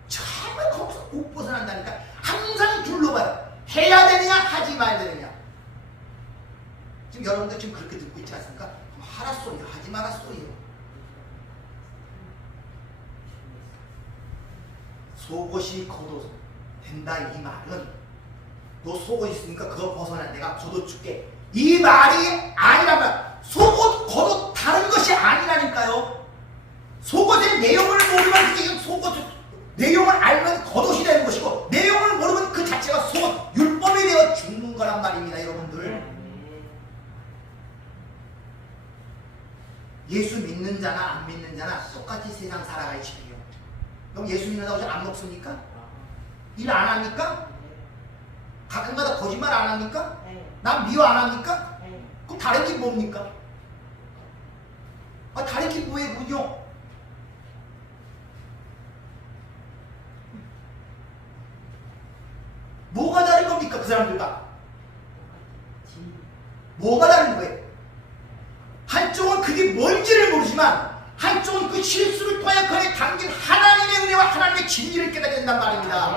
정말 거기서 못 벗어난다니까. 항상 둘러봐요. 해야 되느냐 하지 말아야 되느냐. 지금 여러분들 지금 그렇게 듣고 있지 않습니까? 하라 소리요 하지 마라 소리요. 속옷이 겉옷 된다 이 말은 너 속옷 있으니까 그거 벗어나 내가 겉옷 줄게 이 말이 아니란 말. 속옷 겉옷 다른 것이 아니라니까요. 속옷의 내용을 모르면 그게 속옷 내용을 알면 겉옷이 되는 것이고 내용을 모르면 그 자체가 속옷 율법이 되어 죽는 거란 말입니다 여러분들. 예수 믿는 자나 안 믿는 자나 똑같이 세상 살아가야지. 그럼 예수 믿는다고 해서 안 먹습니까? 일 안 합니까? 가끔가다 거짓말 안 합니까? 남 미워 안 합니까? 그럼 다른 게 뭡니까? 다른 게 뭐예요 그죠? 뭐가 다른 겁니까 그 사람들과? 뭐가 다른 거예요? 한쪽은 그게 뭔지를 모르지만 한쪽은 그 실수를 통해 그에 담긴 하나님의 은혜와 하나님의 진리를 깨닫게 된단 말입니다.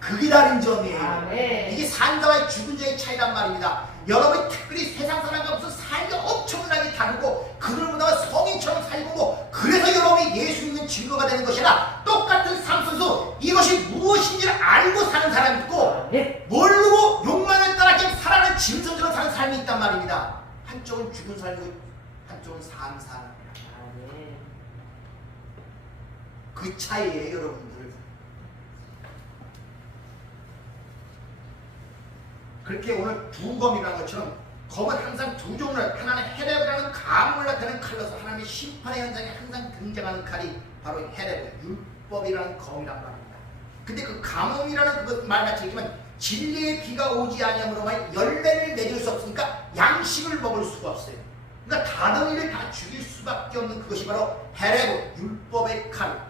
그게 다른 점이에요. 이게 산 자와 죽은 자의 차이란 말입니다. 여러분이 특별히 세상 사람과 무슨 삶이 엄청나게 다르고 그들보다 성인처럼 살고 그래서 여러분이 예수 믿는 증거가 되는 것이 아니라 똑같은 삶 속에서 이것이 무엇인지를 알고 사는 사람이 있고 모르고 욕망에 따라 그냥 살아가는 짐승처럼 사는 삶이 있단 말입니다. 한쪽은 죽은 삶이고 한쪽은 사는 삶. 그 차이예요 여러분들. 그렇게 오늘 두 검이라는 것처럼 검은 항상 두 종류를 하나는 헤레브라는 감을 나타내는 칼로서 하나님의 심판의 현장에 항상 등장하는 칼이 바로 헤레브 율법이라는 검이란 말입니다. 근데 그 감음이라는 그 말같이 얘기하면 진리의 비가 오지 아니함으로만 열매를 맺을 수 없으니까 양식을 먹을 수가 없어요. 그러니까 다덩이를 다 죽일 수밖에 없는 그것이 바로 헤레브 율법의 칼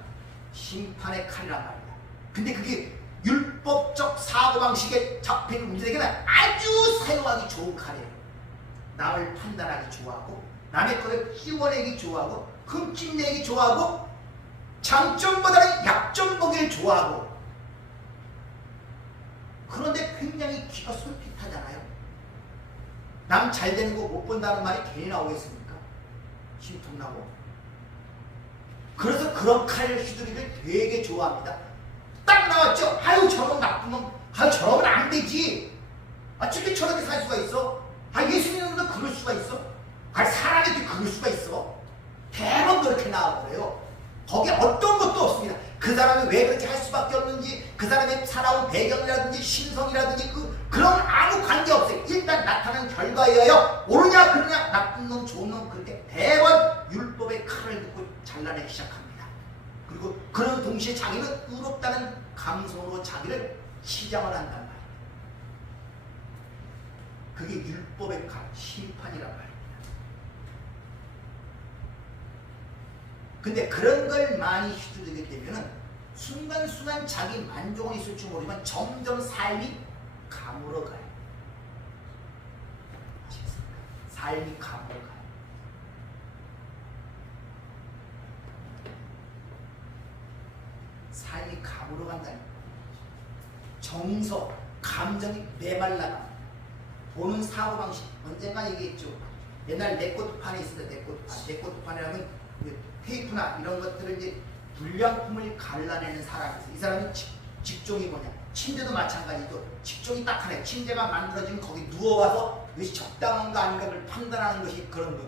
심판의 칼이란 말입니다. 근데 그게 율법적 사고방식에 잡힌 우리에게는 아주 사용하기 좋은 칼이에요. 남을 판단하기 좋아하고 남의 것을 끼워내기 좋아하고 흠집내기 좋아하고 장점보다는 약점 보기를 좋아하고 그런데 굉장히 귀가 솔깃하잖아요. 남 잘 되는 거 못 본다는 말이 괜히 나오겠습니까? 심통나고. 그래서 그런 칼을 휘두르기를 되게 좋아합니다. 딱 나왔죠? 아유 저런 나쁜 놈, 아유 저러면 안 되지. 어떻게 저렇게 살 수가 있어? 예수 믿는 놈도 그럴 수가 있어? 사람한테 그럴 수가 있어? 대부분 그렇게 나와버려요. 거기에 어떤 것도 없습니다. 그 사람이 왜 그렇게 할 수밖에 없는지 그 사람의 살아온 배경이라든지 신성이라든지 그런 아무 관계 없어요. 일단 나타나는 결과예요. 옳으냐 그러냐 나쁜 놈 좋은 놈 그렇게 대번 율법의 칼을 듣고 잘라내기 시작합니다. 그리고 그런 동시에 자기는 의롭다는 감성으로 자기를 치장을 한단 말이에요. 그게 율법의 칼, 심판이란 말입니다. 근데 그런 걸 많이 휘두르게 되면은 순간순간 자기 만족은 있을 줄 모르지만 점점 삶이 감으로 가요. 아시겠습니까? 삶이 감으로 가요. 삶이 감으로 간다니까. 정서, 감정이 메말라가 보는 사고방식 언젠가 얘기했죠. 옛날 레코드판에 있었는데 레코드판이라면 테이프나 이런 것들을 이제 불량품을 갈라내는 사람이 있어요. 이 사람이 직종이 뭐냐? 침대도 마찬가지죠. 직종이 딱 하나. 침대가 만들어지면 거기 누워와서 이것이 적당한가 아닌가 를 판단하는 것이 그런 거.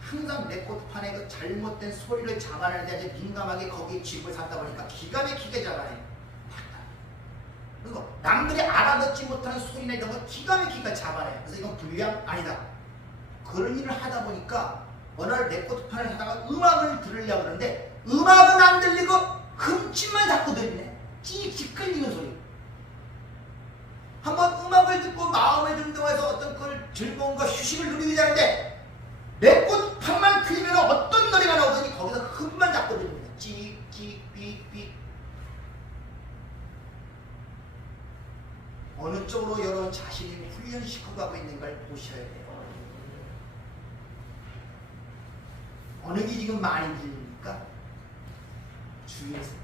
항상 레코드판에 그 잘못된 소리를 잡아내는 데 아주 민감하게 거기에 칩을 샀다 보니까 기가 막히게 잡아내요. 그리고 남들이 알아듣지 못하는 소리나 이런 거 기가 막히게 잡아내요. 그래서 이건 불량 아니다. 그런 일을 하다 보니까 어느 날 레코드판을 하다가 음악을 들으려고 하는데 음악은 안 들리고 흠집만 자꾸 들리네. 찌익 끌리는 소리. 한번 음악을 듣고 마음을 준동해서 어떤 그걸 즐거움과 휴식을 누리기 하는데 내 꽃판만 틀리면 어떤 노래가 나오더니 거기서 흠만 자꾸 들립니다. 찌익 삑삑. 어느 쪽으로 여러분 자신이 훈련시키고 가고 있는 걸 보셔야 돼요. 어느 게 지금 많이 들립니까? 주의해서.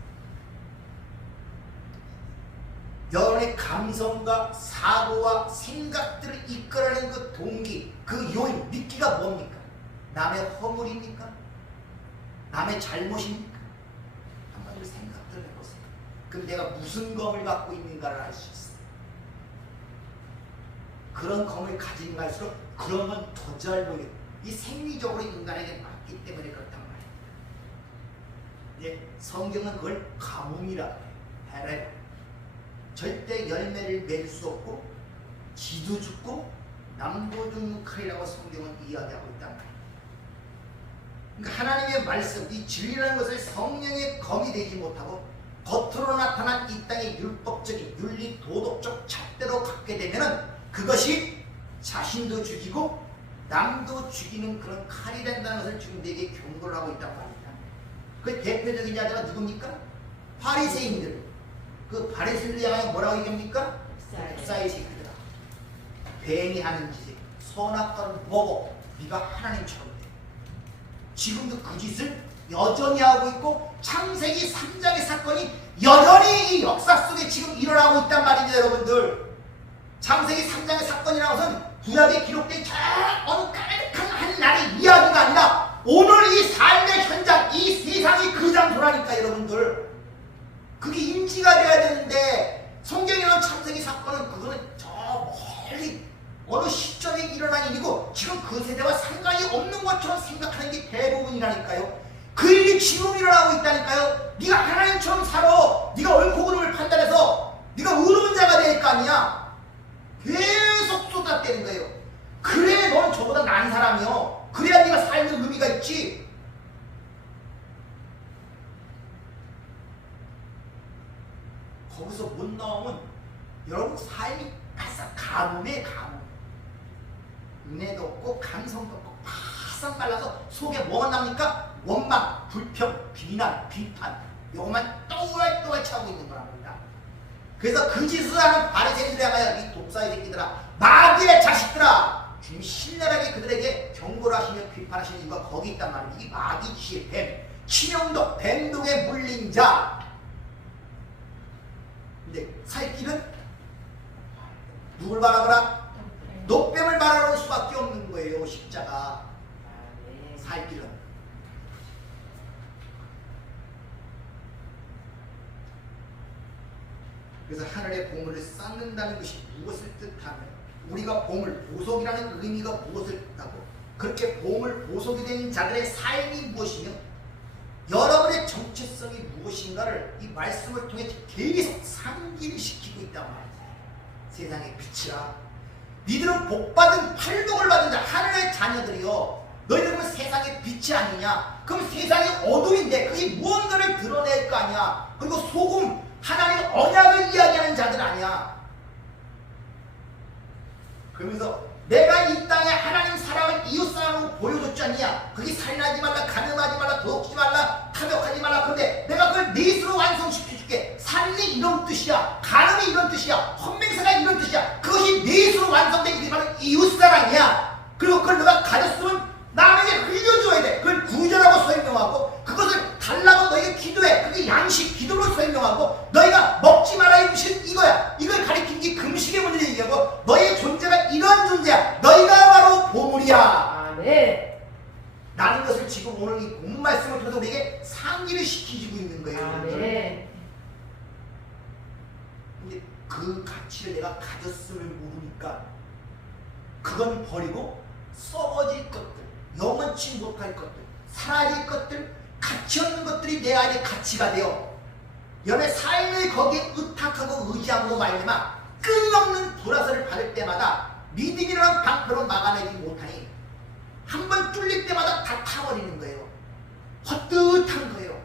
여러분의 감성과 사고와 생각들을 이끌어내는 그 동기, 그 요인, 미끼가 뭡니까? 남의 허물입니까? 남의 잘못입니까? 한번 생각들 해보세요. 그럼 내가 무슨 검을 갖고 있는가를 알 수 있어요. 그런 검을 가진 갈수록 그런 건 더 잘 보여요. 이 생리적으로 인간에게 맞기 때문에 그렇단 말이에요. 예, 성경은 그걸 가뭄이라고 해요. 해래. 절대 열매를 맺을 수 없고 지도 죽고 남도 죽는 칼이라고 성경은 이야기하고 있단 말이에요. 그러니까 하나님의 말씀, 이 진리라는 것을 성령의 검이 되지 못하고 겉으로 나타난 이 땅의 율법적인 윤리 도덕적 잣대로 갖게 되면은 그것이 자신도 죽이고 남도 죽이는 그런 칼이 된다는 것을 지금 내게 경고를 하고 있단 말입니다. 그 대표적인 자들은 누굽니까? 바리새인들. 그 바리새인들 향하여 뭐라고 얘기합니까? 흡사의 새끼들아. 뱀이 하는 짓에 선악과를 먹어 네가 하나님처럼 돼. 지금도 그 짓을 여전히 하고 있고 창세기 3장의 사건이 여전히 이 역사 속에 지금 일어나고 있단 말입니다. 여러분들, 창세기 3장의 사건이라는 것은 구약에 기록된 저 어느 까득한 한 날의 이야기가 아니라 오늘 이 삶의 현장, 이 세상이 그 장소라니까. 여러분들, 그게 인지가 돼야 되는데 성경에 나온 창세기 사건은 그거는 저 멀리 어느 시점에 일어난 일이고 지금 그 세대와 상관이 없는 것처럼 생각하는 게 대부분이라니까요. 그 일이 지금 일어나고 있다니까요. 네가 하나님처럼 살아. 네가 옳고 그름을 판단해서 네가 의로운 자가 될 거 아니야. 계속 쏟아대는 거예요. 그래 너는 저보다 나은 사람이요. 그래야 네가 삶의 의미가 있지. 거기서 못 나오면 여러분 삶이 바싹 가뭄에 가뭄. 은혜도 없고 감성도 없고 바싹 말라서 속에 뭐가 납니까? 원망, 불평, 비난, 비판. 이것만 또왈또왈 차고 있는 거랍니다. 그래서 그 짓을 하는 바리새인들에 하여 이 독사의 새끼들아, 마귀의 자식들아, 주님 신랄하게 그들에게 경고를 하시며 비판하시는 이유가 거기 있단 말이에요. 이 마귀 지혜 뱀, 치명독, 뱀독에 물린 자. 근데 살 길은 누굴 바라보라? 노뱀을 바라볼 수밖에 없는 거예요. 십자가 살 길은. 그래서 하늘의 보물을 쌓는다는 것이 무엇을 뜻하며 우리가 보물, 보석이라는 의미가 무엇을 뜻하고 그렇게 보물, 보석이 된 자들의 삶이 무엇이며 여러분의 정체성이 무엇인가를 이 말씀을 통해 계속 상기시키고 있단 말이에요. 세상의 빛이라. 니들은 복받은 팔복을 받은 자, 하늘의 자녀들이요. 너희들은 세상의 빛이 아니냐? 그럼 세상이 어둠인데 그게 무언가를 드러낼 거 아니야. 그리고 소금, 하나님의 언약을 이야기하는 자들 아니야. 그러면서 내가 이 땅에 하나님 사랑을 이웃사랑으로 보여줬지 않냐? 그게 살인하지 말라, 가늠하지 말라, 도둑질 말라, 탐욕하지 말라. 그런데 내가 그걸 넷으로 완성시켜줄게. 살인이 이런 뜻이야, 가늠이 이런 뜻이야, 헌맹사가 이런 뜻이야. 그것이 넷으로 완성된 게 바로 이웃사랑이야. 그리고 그걸 내가 가졌으면 남에게 흘려줘야 돼. 그걸 구제라고 설명하고 그것을 달라고 너희가 기도해. 그게 양식, 기도로 설명하고 너희가 먹지 말아야 음식은 이거야. 이걸 가리킨 게 금식의 문제를 얘기하고 너희의 존재가 이런 존재야. 너희가 바로 보물이야. 아멘. 라는 것을 지금 오늘 이 본 말씀을 통해서 우리에게 상기를 시키고 있는 거예요. 아멘. 근데 그 가치를 내가 가졌음을 모르니까 그건 버리고 썩어질 것들, 영원치 못할 것들, 사라질 것들, 가치 없는 것들이 내 안에 가치가 되어 연애 삶을 거기에 의탁하고 의지하고 말미암아 끊임없는 불화설을 받을 때마다 믿음이라는 방패로 막아내지 못하니 한 번 뚫릴 때마다 다 타버리는 거예요. 헛뜻한 거예요.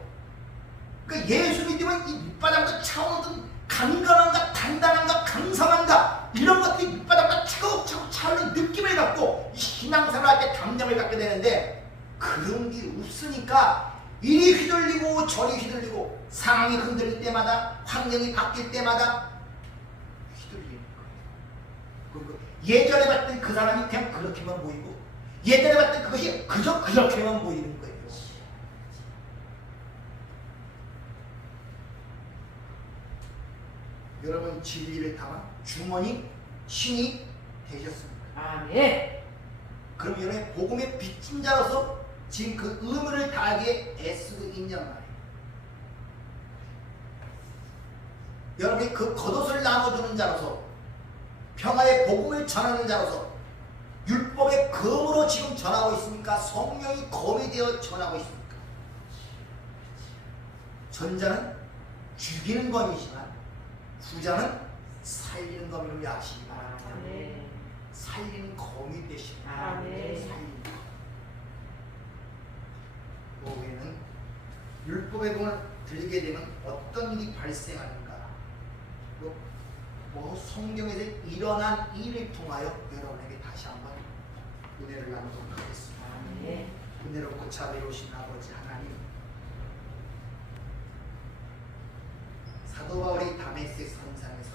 그러니까 예수 믿으면 이 밑바닥부터 차오르던 강건한가 단단한가 강성한가 이런 것들이 밑바닥부터 차곡차곡 차오르는 느낌을 갖고 이 신앙생활 할 때 담력을 갖게 되는데 그런 게 없으니까 이리 휘둘리고 저리 휘둘리고 상황이 흔들릴 때마다 환경이 바뀔 때마다 휘둘리는 거예요. 예전에 봤던 그 사람이 그냥 그렇게만 보이고 예전에 봤던 그것이 그저 그렇게만 보이는 거예요. 여러분 진리를 담아 주머니 신이 되셨습니까? 아멘. 그럼 여러분의 복음의 빚진 자로서 지금 그 의무를 다하기에 애쓰고 있냔 말이에요. 여러분이 그 겉옷을 나눠주는 자로서 평화의 복음을 전하는 자로서 율법의 검으로 지금 전하고 있습니까? 성령이 검이 되어 전하고 있습니까? 전자는 죽이는 검이지만 후자는 살리는 검이라고 아시기 바랍니다. 아멘. 살리는 검이 되십니다. 아멘. 살리는 검. 우리는 율법의 검을 들게 되면 어떤 일이 발생하는가? 뭐 성경에서 일어난 일을 통하여 여러분에게 다시 한번 은혜를 나누도록 하겠습니다. 아멘. 은혜롭고 자비로우신 아버지 하나님, 사도 바울이 다메섹 선상에서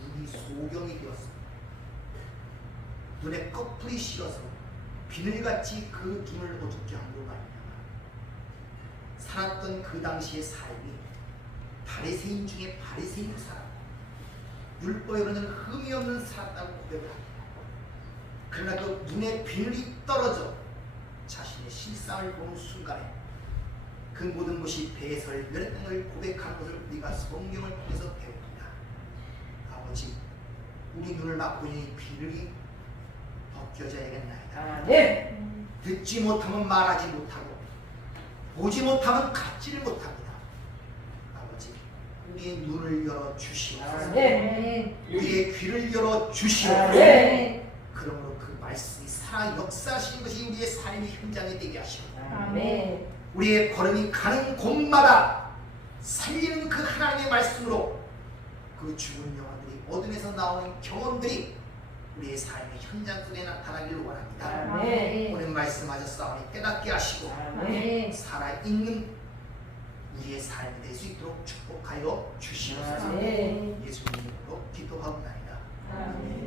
눈이 소경이 되었습니다. 눈에 꺼풀이 씌어서 비늘같이 그 눈을 어둡게 함으로 말미암아 살았던 그 당시의 삶이 바리새인 중에 바리새인으로 살았고 율법으로는 흠이 없는 살았다고 고백을 합니다. 그러나 그 눈에 비늘이 떨어져 자신의 실상을 보는 순간에 그 모든 것이 배설되는 걸 고백하는 것을 우리가 성경을 통해서 배웁니다. 아버지, 우리 눈을 막고 있는 이 비늘이 벗겨져야겠나이다. 아멘. 듣지 못하면 말하지 못하고 보지 못하면 갖지를 못합니다. 아버지, 우리의 눈을 열어 주시옵소서. 아멘. 우리의 귀를 열어 주시옵소서. 아멘. 그러므로 그 말씀이 살아 역사하시는 것이 우리의 삶의 현장이 되게 하시옵소서. 아멘. 우리의 걸음이 가는 곳마다 살리는 그 하나님의 말씀으로 그 죽은 영혼들이 어둠에서 나오는 경험들이 우리의 삶의 현장 속에 나타나기를 원합니다. 아멘. 오늘 말씀하셨사오니 깨닫게 하시고 아멘. 살아있는 우리의 삶이 될 수 있도록 축복하여 주시옵소서. 아멘. 예수님 이름으로 기도하옵나이다. 아멘.